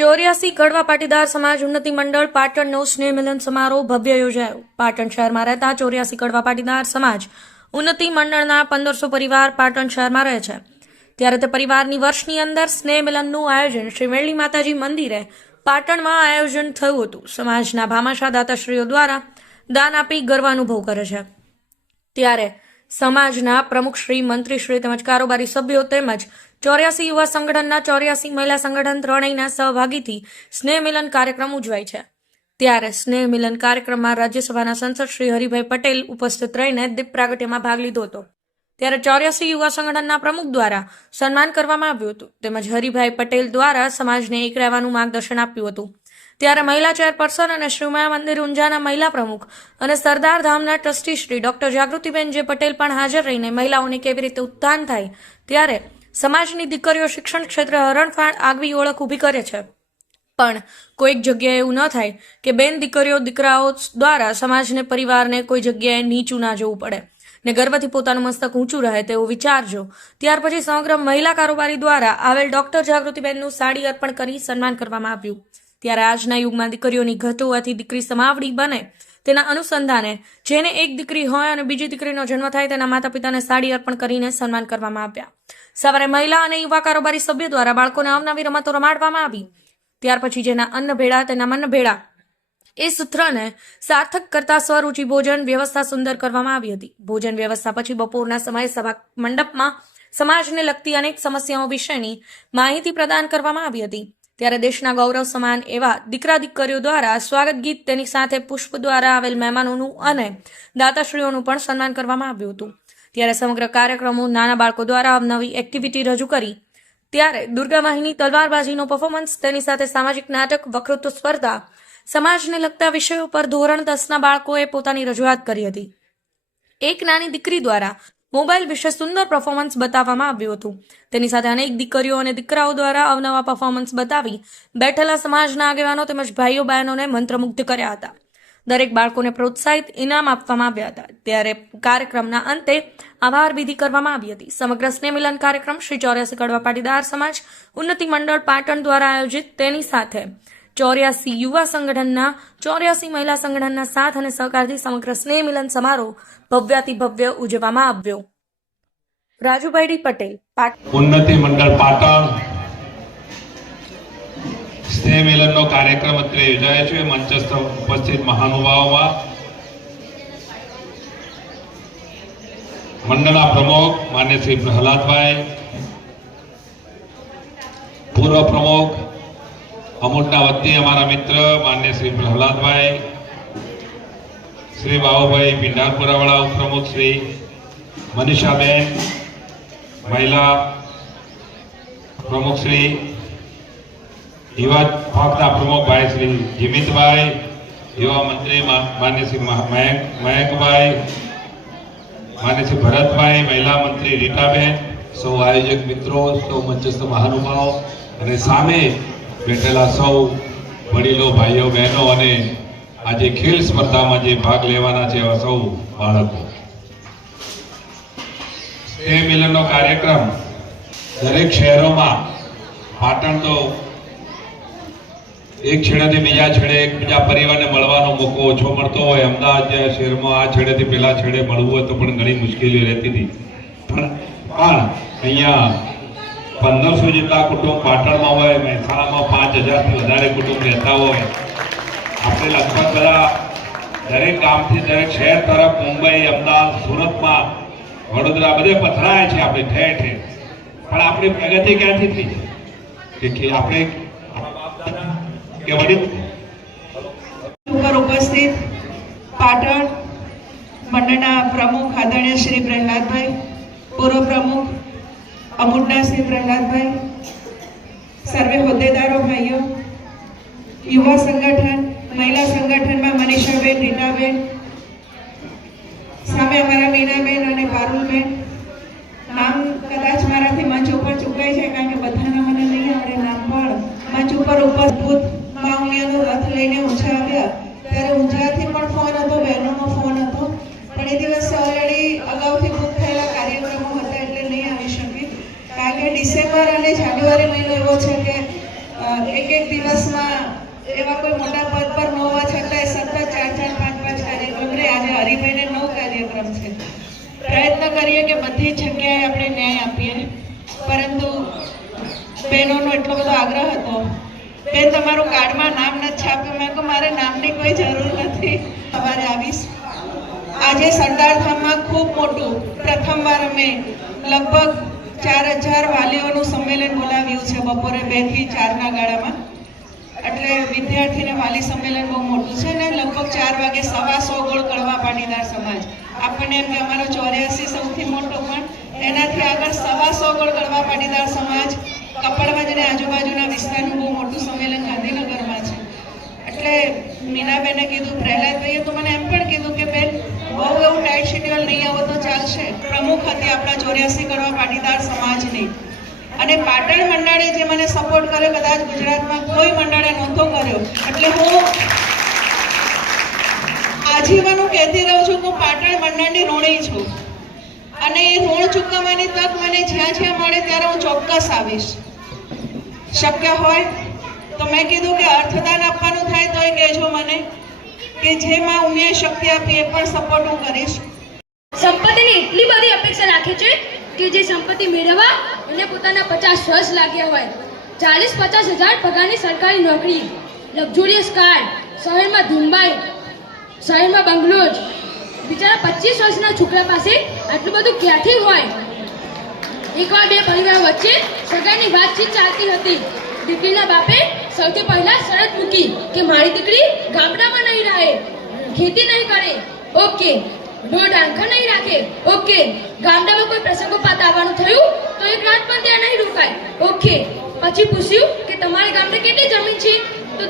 84 કડવા પાટીદાર સમાજ ઉન્નતિ મંડળ પાટણનો સ્નેહ મિલન સમારોહ ભવ્ય યોજાયો। પાટણ શહેરમાં રહેતા 84 કડવા પાટીદાર સમાજ ઉન્નતિ મંડળના 1500 પરિવાર પાટણ શહેરમાં રહે છે, ત્યારે તે પરિવારની વર્ષની અંદર સ્નેહ મિલનનું આયોજન શ્રી વેલડી માતાજી મંદિરે પાટણમાં આયોજન થયું હતું। સમાજના ભામાશાહ દાતાશ્રીઓ દ્વારા દાન આપી ગર્વ અનુભવ કરે છે, ત્યારે સમાજના પ્રમુખશ્રી, મંત્રીશ્રી તેમજ કારોબારી સભ્યો તેમજ 84 યુવા સંગઠનના 84 મહિલા સંગઠન ત્રણેયના સહભાગીથી સ્નેહ મિલન કાર્યક્રમ ઉજવાય છે। ત્યારે સ્નેહ મિલન કાર્યક્રમમાં રાજ્યસભાના સંસદ શ્રી હરિભાઈ પટેલ ઉપસ્થિત રહીને દીપ પ્રાગટ્યમાં ભાગ લીધો હતો। ત્યારે 84 યુવા સંગઠનના પ્રમુખ દ્વારા સન્માન કરવામાં આવ્યું હતું, તેમજ હરિભાઈ પટેલ દ્વારા સમાજને એક રહેવાનું માર્ગદર્શન આપ્યું હતું। ત્યારે મહિલા ચેરપર્સન અને શ્રી ઉમિયા મંદિર ઊંઝાના મહિલા પ્રમુખ અને સરદાર ધામના ટ્રસ્ટી શ્રી ડોક્ટર જાગૃતિબેન જે પટેલ પણ હાજર રહીને મહિલાઓને કેવી રીતે ઉત્થાન થાય, ત્યારે સમાજની દીકરીઓ શિક્ષણ ક્ષેત્રે હરણફાળ આગવી ઓળખ ઊભી કરે છે, પણ કોઈક જગ્યાએ એવું ન થાય કે બેન દીકરીઓ દીકરાઓ દ્વારા સમાજને પરિવારને કોઈ જગ્યાએ નીચું ના જોવું પડે ને ગર્વથી પોતાનું મસ્તક ઊંચું રહે તેવું વિચારજો। ત્યાર પછી સમગ્ર મહિલા કારોબારી દ્વારા આવેલ ડોક્ટર જાગૃતિબેનનું સાડી અર્પણ કરી સન્માન કરવામાં આવ્યું। ત્યારે આજના યુગમાં દીકરીઓની ઘટ હોવાથી દીકરી સમાવડી બને તેના અનુસંધાને જેને એક દીકરી હોય અને બીજી દીકરીનો જન્મ થાય તેના માતા પિતાને સાડી અર્પણ કરીને સન્માન કરવામાં આવ્યા। સવારે મહિલા અને યુવા કારોબારી સભ્ય દ્વારા બાળકોને અવનવી રમતો રમાડવામાં આવી। ત્યાર પછી જેના અન્ન ભેળા તેના મન ભેળા એ સૂત્રને સાર્થક કરતા સ્વરૂચિ ભોજન વ્યવસ્થા સુંદર કરવામાં આવી હતી। ભોજન વ્યવસ્થા પછી બપોરના સમયે સભા મંડપમાં સમાજને લગતી અનેક સમસ્યાઓ વિશેની માહિતી પ્રદાન કરવામાં આવી હતી। ત્યારે દેશના ગૌરવ સમાન એવા દીકરા દીકરીઓ દ્વારા સ્વાગત ગીત, તેની સાથે પુષ્પ દ્વારા આવેલ મહેમાનોનું અને દાતાશ્રીઓનું પણ સન્માન કરવામાં આવ્યું હતું। ત્યારે સમગ્ર કાર્યક્રમો નાના બાળકો દ્વારા અવનવી એક્ટિવિટી રજૂ કરી। ત્યારે દુર્ગા વાહિની તલવારબાજીનો પરફોર્મન્સ, તેની સાથે સામાજિક નાટક, વક્તૃત્વ સ્પર્ધા, સમાજને લગતા વિષયો પર ધોરણ 10ના બાળકોએ પોતાની રજૂઆત કરી હતી। એક નાની દીકરી દ્વારા મોબાઈલ વિશે સુંદર પરફોર્મન્સ બતાવવામાં આવ્યું હતું। તેની સાથે અનેક દીકરીઓ અને દીકરાઓ દ્વારા અવનવા પરફોર્મન્સ બતાવી બેઠેલા સમાજના આગેવાનો તેમજ ભાઈઓ બહેનોને મંત્રમુગ્ધ કર્યા હતા। દરેક બાળકોને પ્રોત્સાહિત ઇનામ આપવામાં આવ્યા હતા। ત્યારે કાર્યક્રમના અંતે આભાર વિધિ કરવામાં આવી હતી। સમગ્ર સ્નેહ મિલન કાર્યક્રમ શ્રી 84 કડવા પાટીદાર સમાજ ઉન્નતિ મંડળ પાટણ દ્વારા આયોજિત, તેની સાથે 84 યુવા સંગઠનના 84 મહિલા સંગઠનના સાથ અને સહકારથી સમગ્ર સ્નેહ મિલન સમારોહ ભવ્યાતિ ભવ્ય ઉજવવામાં આવ્યો। રાજુભાઈ ડી પટેલ, ઉન્નતિ મંડળ પાટણ સ્નેહ મિલનનો કાર્યક્રમ અત્રે યોજાયો છે। મંચસ્થ ઉપસ્થિત મહાનુભાવોમાં મંડળના પ્રમુખ માન્ય શ્રી પ્રહલાદભાઈ, પૂર્વ પ્રમુખ અમૂલના વતી અમારા મિત્ર માન્ય શ્રી પ્રહલાદભાઈ, શ્રી બાબુભાઈ પિંડારપુરાવાળા, ઉપપ્રમુખ શ્રી મનીષાબેન, મહિલા પ્રમુખ શ્રી, યુવા પક્ષના પ્રમુખ ભાઈ શ્રી જીમિતભાઈ, યુવા મંત્રી માન્ય શ્રી મયંકભાઈ, માન્ય શ્રી ભરતભાઈ, મહિલા મંત્રી રીટાબેન, સૌ આયોજક મિત્રો, સૌ મંચસ્થ મહાનુભાવો અને સામે બેઠેલા સૌ વડીલો, ભાઈઓ, બહેનો અને આજે ખેલ સ્પર્ધામાં જે ભાગ લેવાના છે એવા સૌ બાળકો। સ્નેહ મિલનનો કાર્યક્રમ દરેક શહેરોમાં, પાટણ તો એક છેડેથી બીજા છેડે એકબીજા પરિવારને મળવાનો મોકો ઓછો મળતો હોય, અમદાવાદ જેવા શહેરમાં આ છેડેથી પેલા છેડે મળવું હોય તો પણ ઘણી મુશ્કેલીઓ રહેતી હતી, પણ અહીંયા 1500 જેટલા કુટુંબ પાટણમાં હોય, મહેસાણામાં 5000થી વધારે કુટુંબ રહેતા હોય। આપણે લગભગ બધા દરેક ગામથી દરેક શહેર તરફ, મુંબઈ, અમદાવાદ, સુરતમાં, વડોદરા બધે પથરાય છે આપણે ઠેર ઠેર, પણ આપણી પ્રગતિ ક્યાંથી થઈ છે કે આપણે કે વડીલ ઉપર ઉપસ્થિત પાટણ મંડળના પ્રમુખ આદરણીય શ્રી પ્રહલાદભાઈ, પૂર્વ પ્રમુખ અમૂલના શ્રી પ્રહલાદભાઈ, સર્વે હોદ્દેદારો, ભાઈઓ, યુવા સંગઠન, મહિલા સંગઠનમાં મનીષાબેન, રીટાબેન, સામે અમારા મીનાબેન અને પારુલબેન, નામ કદાચ મારાથી મંચ ઉપર ચૂકાય છે કારણ કે બધાના મને નહીં આવડે નામ, પણ મંચ ઉપર ઉપસ્થિત માઉમિયાનો રથ લઈને ઊંઝા આવ્યા ત્યારે ઊંઝાથી પણ ફોન હતો, બહેનોનો ફોન હતો, પણ એ દિવસે ઓલરેડી અગાઉથી બુક થયેલા કાર્યક્રમો હતા એટલે નહીં આવી શકી, કારણ કે ડિસેમ્બર અને જાન્યુઆરી મહિનો એવો છે કે એક એક દિવસ પ્રયત્ન કરીએ કે બધી જગ્યાએ આપણે ન્યાય આપીએ, પરંતુ બહેનોનો એટલો બધો આગ્રહ હતો, બેન તમારું કાર્ડમાં નામ નથી છાપ્યું. મેં કહ્યું મારે નામની કોઈ જરૂર નથી, સવારે આવીશ. આજે સરદારધામમાં ખૂબ મોટું પ્રથમવાર અમે લગભગ 4000 વાલીઓનું સંમેલન બોલાવ્યું છે બપોરે 2 થી 4ના ગાળામાં. એટલે વિદ્યાર્થી ને વાલી સંમેલન બહુ મોટું છે ને લગભગ 4 વાગે 125 ગોળ કડવા પાટીદાર સમાજ. આપણને એમ કે અમારો 84 સૌથી મોટો, પણ એનાથી આગળ 125 ગોળ કડવા પાટીદાર સમાજ કપડવંજ અને આજુબાજુના વિસ્તારનું બહુ મોટું સંમેલન ગાંધીનગરમાં છે. એટલે મીનાબેને કીધું, પ્રહલાદભાઈએ તો મને એમ પણ કીધું કે બેન બહુ એવું ટાઈટ શેડ્યુલ નહીં આવો તો ચાલશે. પ્રમુખ હતી આપણા 84 કડવા પાટીદાર સમાજની, અને પાટણ મંડળે જે મને સપોર્ટ કર્યો કદાચ ગુજરાતમાં કોઈ મંડળે નહોતો કર્યો. એટલે હું આજીવન કહેતી રહું છું કે હું પાટણ મંડળની ઋણી છું, અને એ ઋણ ચૂકવવાની તક મને જ્યાં જ્યાં મળે ત્યારે હું ચોક્કસ આવીશ. શક્ય હોય તો મેં કીધું કે અર્થદાન આપવાનું થાય તો એ કહેજો મને, કે જેમાં ઉમેય શક્તિ આપી એ પણ સપોર્ટ હું કરીશ. સંપત્તિની એટલી બધી અપેક્ષા રાખે છે કે જે સંપત્તિ મેળવવા એને પોતાના 50 વર્ષ લાગ્યા હોય. 40-50 હજાર પગારની સરકારી નોકરી, લક્ઝુરિયસ કાર, શહેરમાં ધૂમબાઈ, શહેરમાં બંગલોજ. બિચારા 25 વર્ષના છોકરા પાસે આટલું બધું ક્યાંથી હોય? એકવાર 2 પરિવાર વચ્ચે સગાઈની વાતચીત ચાલતી હતી. દીકરીના બાપે સૌથી પહેલા શરત મૂકી કે મારી દીકરી ગામડામાં નહીં રહે, ખેતી નહીં કરે, ઓકે. ઢોર ડાંખર નહીં રાખે, ઓકે. ગામડામાં કોઈ પ્રસંગોપાત આવવાનું થયું તો એક રાત પણ ત્યાં નહીં રોકાય, ઓકે. પછી પૂછ્યું કે તમારા ગામડે કેટલી જમીન છે? તો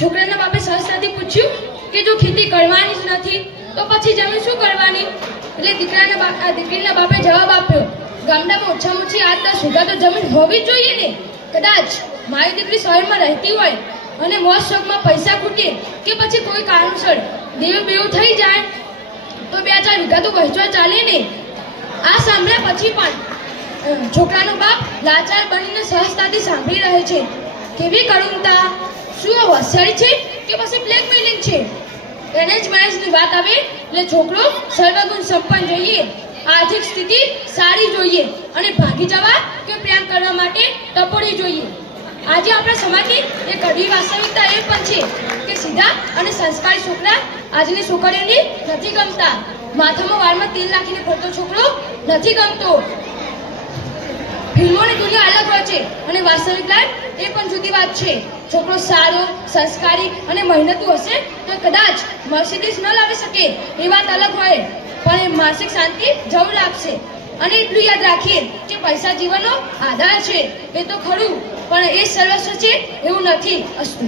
છોકરાના બાપે સહજતાથી પૂછ્યું કે જો ખેતી કરવાની જ નથી તો પછી જમીન શું કરવાની? એટલે દીકરીના બાપે જવાબ આપ્યો, ગામડામાં ઓછામાં ઓછી 8-10 વીઘા તો જમીન હોવી જ જોઈએ ને. કદાચ મારી દીકરી શહેરમાં રહેતી હોય અને મોજ શોખમાં પૈસા ખૂટે કે પછી કોઈ કારણસર દેવું બેવું થઈ જાય તો 2-4 વીઘા તો વહેંચવા ચાલે ને. આ સાંભળ્યા પછી પણ છોકરાનો બાપ લાચાર બનીને સહજતાથી સાંભળી રહે છે. કેવી કરુણતા! શું આ હોશિયારી છે કે પછી બ્લેકમેલિંગ છે? એરેન્જ મેરેજની વાત આવે એટલે છોકરો સર્વગુણ સંપન્ન જોઈએ, આર્થિક સ્થિતિ સારી જોઈએ, અને ભાગી જવા કે પ્રેમ કરવા માટે ટપોડી જોઈએ. આજે આપણા સમાજની એક કડવી વાસ્તવિકતા એ પણ છે કે સીધા અને સંસ્કારી છોકરા આજની છોકરીઓને નથી ગમતા. માથામાં વાળમાં તેલ નાખીને ફરતો છોકરો નથી ગમતો. ફિલ્મોની દુનિયા અલગ હોય છે અને વાસ્તવિક લાઈફ એ પણ જુદી વાત છે. છોકરો સારો, સંસ્કારી અને મહેનતુ હશે તો કદાચ મર્સિડીઝ ન લાવી શકે એ વાત અલગ હોય, પણ એ માનસિક શાંતિ જરૂર આપશે. અને એટલું યાદ રાખીએ કે પૈસા જીવનનો આધાર છે, એ તો ખરું, પણ એ સર્વસ્વ છે એવું નથી. અસ્તુ.